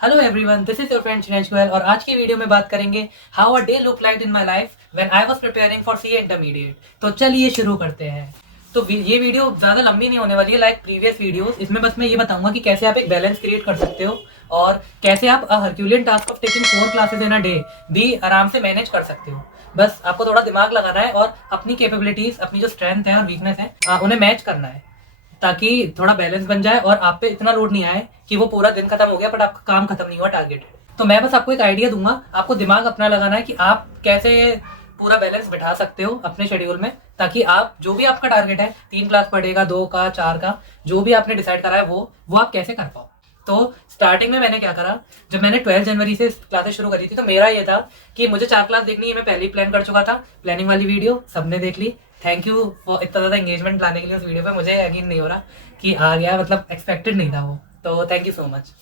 Hello everyone, this is your friend Chinesh Goyal और आज की वीडियो में बात करेंगे how a day look like in my life when I was preparing for CA intermediate. तो चलिए शुरू करते हैं। तो ये वीडियो ज़्यादा लंबी नहीं होने वाली है लाइक प्रीवियस वीडियोस। इसमें बस मैं ये बताऊंगा कि कैसे आप एक बैलेंस क्रिएट कर सकते हो और कैसे आप Herculean task of taking 4 classes in a day भी आराम से मैनेज कर सकते हो। बस आपको थोड़ा दिमाग लगाना है और अपनी कैपेबिलिटीज, अपनी जो स्ट्रेंथ है और वीकनेस है उन्हें मैच करना है, ताकि थोड़ा बैलेंस बन जाए और आप पे इतना लोड नहीं आए कि वो पूरा दिन खत्म हो गया बट आपका काम खत्म नहीं हुआ टारगेट। तो मैं बस आपको एक आइडिया दूंगा, आपको दिमाग अपना लगाना है कि आप कैसे पूरा बैलेंस बिठा सकते हो अपने शेड्यूल में, ताकि आप जो भी आपका टारगेट है 3 क्लास पढ़ेगा, 2 का, 4 का, जो भी आपने डिसाइड करा है वो आप कैसे कर पाओ। तो स्टार्टिंग में मैंने क्या करा, जब मैंने 12 जनवरी से क्लासेस शुरू करी थी तो मेरा ये था कि मुझे 4 क्लास देखनी है। मैं पहले ही प्लान कर चुका था, प्लानिंग वाली वीडियो सबने देख ली। थैंक यू फॉर इतना ज़्यादा एंगेजमेंट लाने के लिए उस वीडियो पे। मुझे यकीन नहीं हो रहा कि आ गया, मतलब एक्सपेक्टेड नहीं था वो, तो थैंक यू सो मच।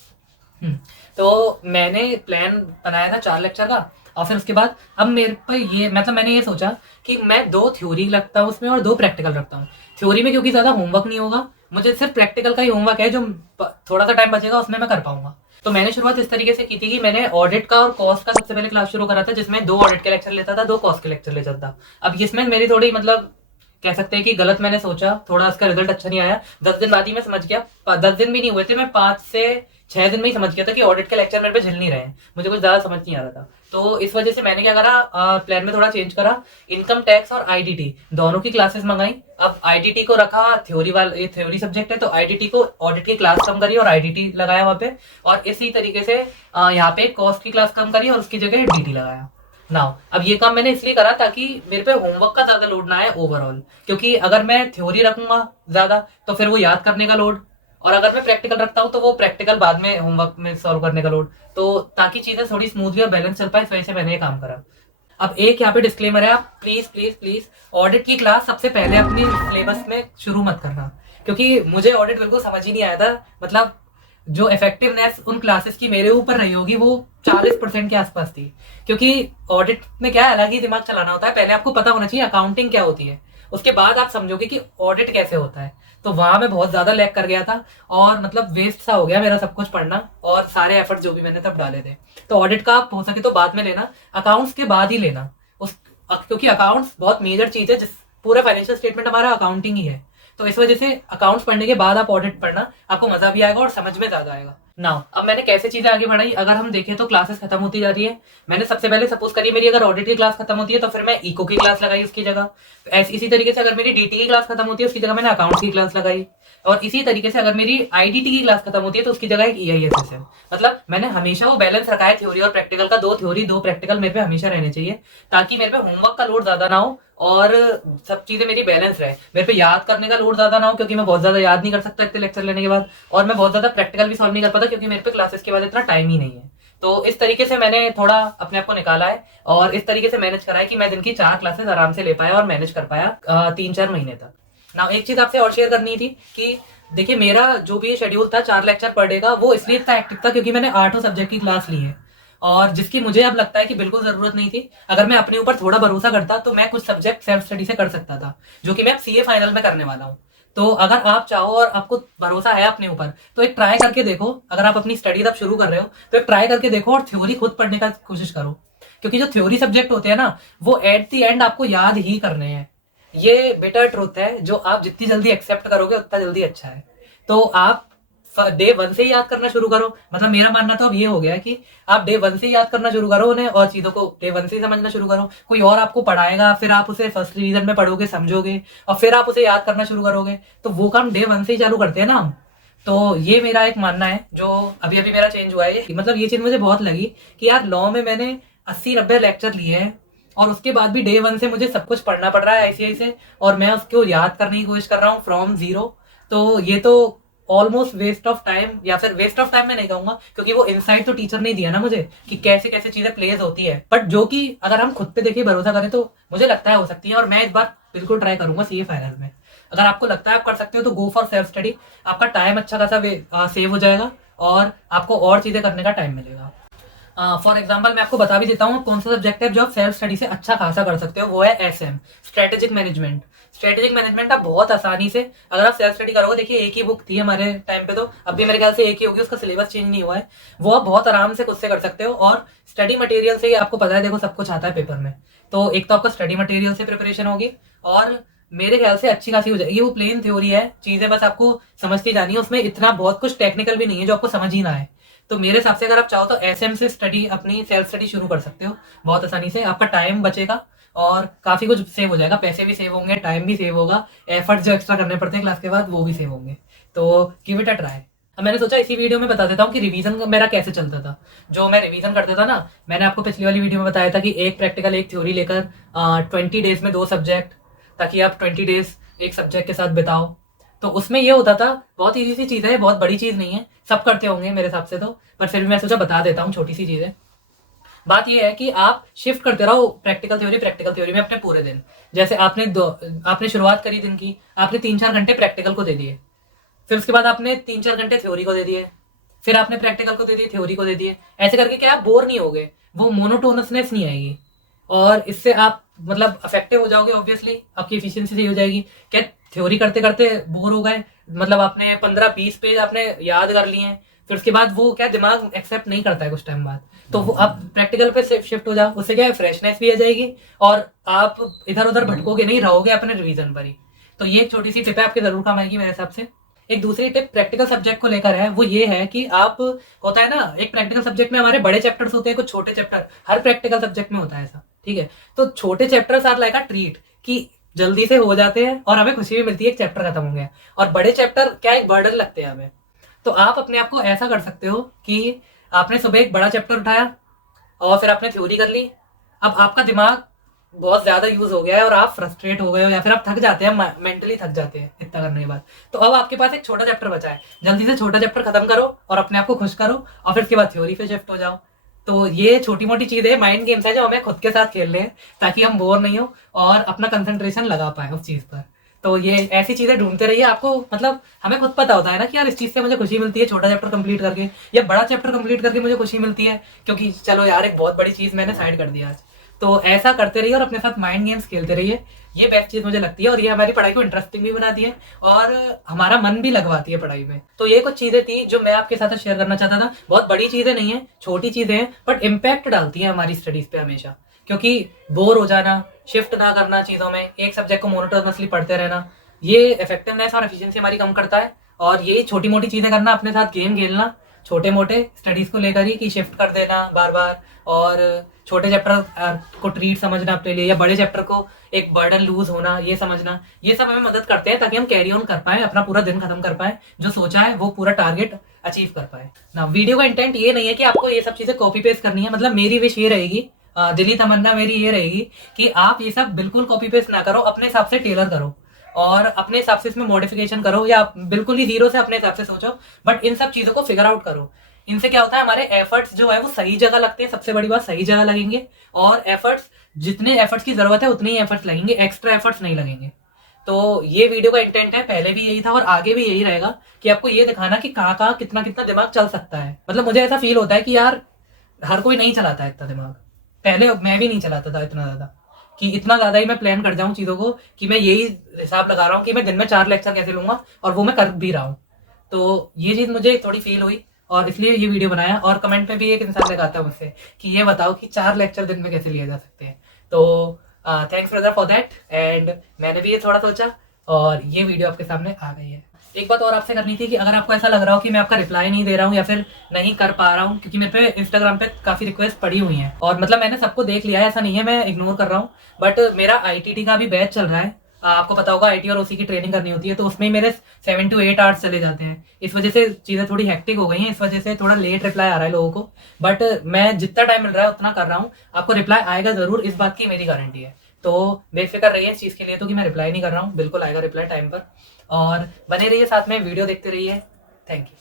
तो मैंने प्लान बनाया था 4 लेक्चर का और फिर उसके बाद अब मेरे पर ये मतलब मैंने ये सोचा कि मैं 2 थ्योरी रखता हूँ उसमें और 2 प्रैक्टिकल रखता हूँ। थ्योरी में क्योंकि ज़्यादा होमवर्क नहीं होगा, मुझे सिर्फ प्रैक्टिकल का ही होमवर्क है जो थोड़ा सा टाइम बचेगा उसमें मैं कर पाऊंगा। तो मैंने शुरुआत इस तरीके से की थी कि मैंने ऑडिट का और कॉस्ट का सबसे पहले क्लास शुरू करा था, जिसमें 2 ऑडिट के लेक्चर लेता था, 2 कॉस्ट के लेक्चर लेता था। अब इसमें मेरी थोड़ी मतलब कह सकते हैं कि गलत मैंने सोचा, थोड़ा इसका रिजल्ट अच्छा नहीं आया। 10 दिन बाद ही मैं समझ गया, 10 दिन भी नहीं हुए थे, मैं 5 से 6 दिन में ही समझ गया था कि ऑडिट के लेक्चर मेरे पे झेल नहीं रहे हैं, मुझे कुछ ज्यादा समझ नहीं आ रहा था। तो इस वजह से मैंने क्या करा, प्लान में थोड़ा चेंज करा, इनकम टैक्स और आईडीटी दोनों की क्लासेस मंगाई। अब आईडीटी को रखा थ्योरी वाला, ये थ्योरी सब्जेक्ट है तो आईडीटी को ऑडिट की क्लास कम करी और आईडीटी लगाया वहां पे, और इसी तरीके से यहाँ पे कॉस्ट की क्लास कम करी और उसकी जगह डीटी लगाया। नाउ अब ये काम मैंने इसलिए करा ताकि मेरे पे होमवर्क का ज्यादा लोड ना आए ओवरऑल, क्योंकि अगर मैं थ्योरी रखूंगा ज्यादा तो फिर वो याद करने का लोड, और अगर मैं प्रैक्टिकल रखता हूँ तो वो प्रैक्टिकल बाद में होमवर्क में सॉल्व करने का लोड। तो ताकि चीजें थोड़ी स्मूथली और बैलेंस चल पाए, इस वजह से मैंने ये काम करा। अब एक यहाँ पे डिस्क्लेमर है, आप प्लीज प्लीज प्लीज ऑडिट की क्लास सबसे पहले अपनी सिलेबस में शुरू मत करना, क्योंकि मुझे ऑडिट बिल्कुल समझ ही नहीं आया था। मतलब जो इफेक्टिवनेस उन क्लासेस की मेरे ऊपर रही होगी वो 40% के आसपास थी, क्योंकि ऑडिट में क्या है, अलग ही दिमाग चलाना होता है। पहले आपको पता होना चाहिए अकाउंटिंग क्या होती है, उसके बाद आप समझोगे कि ऑडिट कैसे होता है। तो वहां मैं बहुत ज्यादा लैग कर गया था और मतलब वेस्ट सा हो गया मेरा सब कुछ पढ़ना और सारे एफर्ट जो भी मैंने तब डाले थे। तो ऑडिट का आप हो सके तो बाद में लेना, अकाउंट्स के बाद ही लेना उस, क्योंकि अकाउंट्स बहुत मेजर चीज है, जिस पूरा फाइनेंशियल स्टेटमेंट हमारा अकाउंटिंग ही है। तो इस वजह से अकाउंट्स पढ़ने के बाद आप ऑडिट पढ़ना, आपको मजा भी आएगा और समझ में ज्यादा आएगा। नाउ अब मैंने कैसे चीजें आगे बढ़ाई, अगर हम देखें तो क्लासेस खत्म होती जा रही है। मैंने सबसे पहले सपोज करी मेरी अगर ऑडिट की क्लास खत्म होती है तो फिर मैं इको की क्लास लगाई उसकी जगह। इसी तरीके से अगर मेरी डीटी की क्लास खत्म होती है उसकी जगह मैंने अकाउंट्स की क्लास लगाई। और इसी तरीके से अगर मेरी आईडीटी की क्लास खत्म होती है तो उसकी जगह एक ईआईएसएस है। मतलब मैंने हमेशा वो बैलेंस रखा है थ्योरी और प्रैक्टिकल का, 2 थ्योरी 2 प्रैक्टिकल मेरे पे हमेशा रहने चाहिए, ताकि मेरे पे होमवर्क का लोड ज्यादा ना हो और सब चीजें मेरी बैलेंस रहे। मेरे पे याद करने का लोड ज्यादा ना हो, क्योंकि मैं बहुत ज्यादा याद नहीं कर सकता इतने लेक्चर लेने के बाद, और मैं बहुत ज्यादा प्रैक्टिकल भी सॉल्व नहीं कर पाता क्योंकि मेरे पे क्लासेस के बाद इतना टाइम ही नहीं है। तो इस तरीके से मैंने थोड़ा अपने आप को निकाला है और इस तरीके से मैनेज करा है कि मैं दिन की 4 क्लासेस आराम से ले पाया और मैनेज कर पाया 3-4 महीने तक। ना एक चीज आपसे और शेयर करनी थी कि देखिए मेरा जो भी शेड्यूल था 4 लेक्चर पर डे का, वो इसलिए इतना एक्टिव था क्योंकि मैंने 8 सब्जेक्ट की क्लास ली है, और जिसकी मुझे अब लगता है कि बिल्कुल जरूरत नहीं थी। अगर मैं अपने ऊपर थोड़ा भरोसा करता तो मैं कुछ सब्जेक्ट सेल्फ स्टडी से कर सकता था, जो कि मैं सीए फाइनल में करने वाला हूँ। तो अगर आप चाहो और आपको भरोसा है अपने ऊपर तो एक ट्राई करके देखो। अगर आप अपनी स्टडी अब शुरू कर रहे हो तो एक ट्राई करके देखो और थ्योरी खुद पढ़ने का कोशिश करो, क्योंकि जो थ्योरी सब्जेक्ट होते हैं ना वो एट दी एंड आपको याद ही करने हैं। ये बेटर ट्रूथ है, जो आप जितनी जल्दी एक्सेप्ट करोगे उतना जल्दी अच्छा है। तो आप डे 1 से ही याद करना शुरू करो। मतलब मेरा मानना तो अब ये हो गया है कि आप डे 1 से ही याद करना शुरू करो उन्हें, और चीजों को डे 1 से ही समझना शुरू करो। कोई और आपको पढ़ाएगा, फिर आप उसे फर्स्ट रिवीजन में पढ़ोगे, समझोगे, और फिर आप उसे याद करना शुरू करोगे, तो वो काम डे 1 से ही चालू करते हैं ना हम। तो ये मेरा एक मानना है जो अभी अभी मेरा चेंज हुआ है। मतलब ये चीज मुझे बहुत लगी कि यार लॉ में मैंने 80-90 लेक्चर लिए हैं और उसके बाद भी डे 1 से मुझे सब कुछ पढ़ना पड़ रहा है आईसीआई से, और मैं उसको याद करने की कोशिश कर रहा हूँ फ्रॉम जीरो। तो ये तो ऑलमोस्ट वेस्ट ऑफ टाइम, या फिर वेस्ट ऑफ टाइम मैं नहीं कहूंगा, क्योंकि वो इनसाइट तो टीचर ने दिया ना मुझे कि कैसे कैसे चीजें प्लेस होती है, बट जो कि अगर हम खुद पे देखे भरोसा करें तो मुझे लगता है हो सकती है। और मैं इस बार बिल्कुल ट्राई करूंगा सीए फाइनल में। अगर आपको लगता है आप कर सकते हो तो गो फॉर सेल्फ स्टडी, आपका टाइम अच्छा खासा सेव हो जाएगा और आपको और चीजें करने का टाइम मिलेगा। फॉर एग्जाम्पल मैं आपको बता भी देता हूँ कौन सा सब्जेक्ट है जो आप सेल्फ स्टडी से अच्छा खासा कर सकते हो, वो है SM, strategic management. Strategic management आप बहुत आसानी से अगर आप सेल्फ स्टडी करोगे, देखिए एक ही बुक थी हमारे टाइम पे, तो अब भी मेरे ख्याल से एक ही होगी, उसका सिलेबस चेंज नहीं हुआ है, वो आप बहुत आराम से खुद से कर सकते हो। और स्टडी मटेरियल से ही आपको पता है, देखो सब कुछ आता है पेपर में, तो एक तो आपका स्टडी मटेरियल से प्रिपरेशन होगी और मेरे ख्याल से अच्छी खासी हो जाएगी। वो प्लेन थ्योरी है, चीजें बस आपको समझती जानी है, उसमें इतना बहुत कुछ टेक्निकल भी नहीं है जो आपको समझ ही ना आए। तो मेरे हिसाब से अगर आप चाहो तो SM से स्टडी, अपनी सेल्फ स्टडी शुरू कर सकते हो बहुत आसानी से। आपका टाइम बचेगा और काफी कुछ सेव हो जाएगा, पैसे भी सेव होंगे, टाइम भी सेव होगा, एफर्ट जो एक्स्ट्रा करने पड़ते हैं क्लास के बाद वो भी सेव होंगे। तो गिव इट अ ट्राई। अब मैंने सोचा इसी वीडियो में बता देता हूँ कि रिवीजन मेरा कैसे चलता था। जो मैं रिवीजन करता था ना, मैंने आपको पिछली वाली वीडियो में बताया था कि एक प्रैक्टिकल एक थ्योरी लेकर 20 डेज में 2 सब्जेक्ट, ताकि आप 20 डेज एक सब्जेक्ट के साथ बिताओ। तो उसमें ये होता था, बहुत ईजी सी चीज़ है, बहुत बड़ी चीज़ नहीं है, सब करते होंगे मेरे हिसाब से तो, पर फिर भी मैं सोचा बता देता हूँ छोटी सी चीज़ें। बात यह है कि आप शिफ्ट करते रहो प्रैक्टिकल थ्योरी में अपने पूरे दिन। जैसे आपने शुरुआत करी दिन की, आपने 3-4 घंटे प्रैक्टिकल को दे दिए, फिर उसके बाद आपने 3-4 घंटे थ्योरी को दे दिए, फिर आपने प्रैक्टिकल को दे दिए, थ्योरी को दे दिए। ऐसे करके क्या आप बोर नहीं होगे, वो मोनोटोनसनेस नहीं आएगी और इससे आप मतलब अफेक्टिव हो जाओगे। ऑब्वियसली आपकी एफिशिएंसी सही हो जाएगी। क्या थ्योरी करते करते बोर हो गए, मतलब आपने 15-20 पेज आपने याद कर लिए हैं, फिर उसके बाद वो क्या दिमाग एक्सेप्ट नहीं करता है कुछ टाइम बाद, तो वो आप प्रैक्टिकल पे शिफ्ट हो जाओ, उससे क्या है फ्रेशनेस भी आ जाएगी और आप इधर उधर भटकोगे नहीं, रहोगे अपने रिवीजन पर ही। तो ये एक छोटी सी टिप है, आपके जरूर काम आएगी मेरे हिसाब से। एक दूसरी टिप प्रैक्टिकल सब्जेक्ट को लेकर है, वो ये है कि आप, होता है ना एक प्रैक्टिकल सब्जेक्ट में हमारे बड़े चैप्टर्स होते हैं, कुछ छोटे चैप्टर, हर प्रैक्टिकल सब्जेक्ट में होता है ऐसा, ठीक है। तो छोटे chapters are like a treat, कि जल्दी से हो जाते हैं और हमें खुशी भी मिलती है, एक चैप्टर खत्म हो गया। और बड़े चैप्टर क्या एक बर्डन लगते हैं हमें। तो आप अपने आप को ऐसा कर सकते हो कि आपने सुबह एक बड़ा चैप्टर उठाया और फिर आपने थ्योरी कर ली, अब आपका दिमाग बहुत ज्यादा यूज हो गया है और आप फ्रस्ट्रेट हो गए हो या फिर आप थक जाते हैं, मेंटली थक जाते हैं इतना करने के बाद, तो अब आपके पास एक छोटा चैप्टर बचा है, जल्दी से छोटा चैप्टर खत्म करो और अपने आप को खुश करो और फिर उसके बाद थ्योरी पे शिफ्ट हो जाओ। तो ये छोटी मोटी चीजें माइंड गेम्स है जो हमें खुद के साथ खेल रहे हैं, ताकि हम बोर नहीं हो और अपना कंसंट्रेशन लगा पाए उस चीज पर। तो ये ऐसी चीजें ढूंढते रहिए। आपको मतलब हमें खुद पता होता है ना कि यार इस चीज से मुझे खुशी मिलती है, छोटा चैप्टर कंप्लीट करके या बड़ा चैप्टर कंप्लीट करके मुझे खुशी मिलती है, क्योंकि चलो यार एक बहुत बड़ी चीज मैंने साइड कर दिया आज। तो ऐसा करते रहिए और अपने साथ माइंड गेम्स खेलते रहिए, ये बेस्ट चीज मुझे लगती है और ये हमारी पढ़ाई को इंटरेस्टिंग भी बनाती है और हमारा मन भी लगवाती है पढ़ाई में। तो ये कुछ चीजें थी जो मैं आपके साथ शेयर करना चाहता था। बहुत बड़ी चीजें नहीं है, छोटी चीजें हैं, बट इम्पैक्ट डालती है हमारी स्टडीज पे हमेशा। क्योंकि बोर हो जाना, शिफ्ट ना करना चीजों में, एक सब्जेक्ट को मोनोटोनसली पढ़ते रहना, ये इफेक्टिवनेस और एफिशिएंसी हमारी कम करता है। और ये छोटी मोटी चीजें करना, अपने साथ गेम खेलना छोटे मोटे स्टडीज को लेकर ही, कि शिफ्ट कर देना बार बार, और छोटे चैप्टर को ट्रीट समझना अपने लिए, या बड़े चैप्टर को एक बर्डन लूज होना ये समझना, ये सब हमें मदद करते हैं ताकि हम कैरी ऑन कर पाए, अपना पूरा दिन खत्म कर पाए, जो सोचा है वो पूरा टारगेट अचीव कर पाए ना। वीडियो का इंटेंट ये नहीं है कि आपको ये सब चीजें कॉपी पेस्ट करनी है, मतलब मेरी विश ये रहेगी, दिली तमन्ना मेरी ये रहेगी कि आप ये सब बिल्कुल कॉपी पेस्ट ना करो, अपने हिसाब से टेलर करो और अपने हिसाब से इसमें मॉडिफिकेशन करो, या बिल्कुल ही जीरो से अपने हिसाब से सोचो, बट इन सब चीजों को फिगर आउट करो। इनसे क्या होता है, हमारे एफर्ट्स जो है वो सही जगह लगते हैं, सबसे बड़ी बात सही जगह लगेंगे, और एफर्ट्स, जितने एफर्ट्स की जरूरत है उतने ही एफर्ट्स लगेंगे, एक्स्ट्रा एफर्ट्स नहीं लगेंगे। तो ये वीडियो का इंटेंट है, पहले भी यही था और आगे भी यही रहेगा, कि आपको ये दिखाना कि कहाँ कहाँ कितना कितना दिमाग चल सकता है। मतलब मुझे ऐसा फील होता है कि यार हर कोई नहीं चलाता है इतना दिमाग, पहले मैं भी नहीं चलाता था इतना ज्यादा, कि इतना ज्यादा ही मैं प्लान कर जाऊं चीजों को, कि मैं यही हिसाब लगा रहा हूँ कि मैं दिन में 4 लेक्चर कैसे लूंगा, और वो मैं कर भी रहा हूँ। तो ये चीज मुझे थोड़ी फील हुई और इसलिए ये वीडियो बनाया। और कमेंट में भी एक इंसान लगाता है मुझसे कि ये बताओ कि 4 लेक्चर दिन में कैसे लिए जा सकते हैं। तो thanks brother for that, and मैंने भी ये थोड़ा सोचा और ये वीडियो आपके सामने आ गई है। एक बात और आपसे करनी थी कि अगर आपको ऐसा लग रहा हो कि मैं आपका रिप्लाई नहीं दे रहा हूँ या फिर नहीं कर पा रहा हूँ, क्योंकि मेरे पे इंस्टाग्राम पे काफी रिक्वेस्ट पड़ी हुई हैं और मतलब मैंने सबको देख लिया है, ऐसा नहीं है मैं इग्नोर कर रहा हूँ, बट मेरा ITT का भी बैच चल रहा है। आपको पता होगा IT और OC की ट्रेनिंग करनी होती है, तो उसमें ही मेरे 7 to 8 आवर्स चले जाते हैं। इस वजह से चीज़ें थोड़ी हेक्टिक हो गई हैं, इस वजह से थोड़ा लेट रिप्लाई आ रहा है लोगों को, बट मैं जितना टाइम मिल रहा है उतना कर रहा हूँ। आपको रिप्लाई आएगा जरूर, इस बात की मेरी गारंटी है। तो बेफिक्र रहिए इस चीज़ के लिए, तो कि मैं रिप्लाई नहीं कर रहा हूँ, बिल्कुल आएगा रिप्लाई टाइम पर। और बने रहिए साथ में, वीडियो देखते रहिए। Thank you.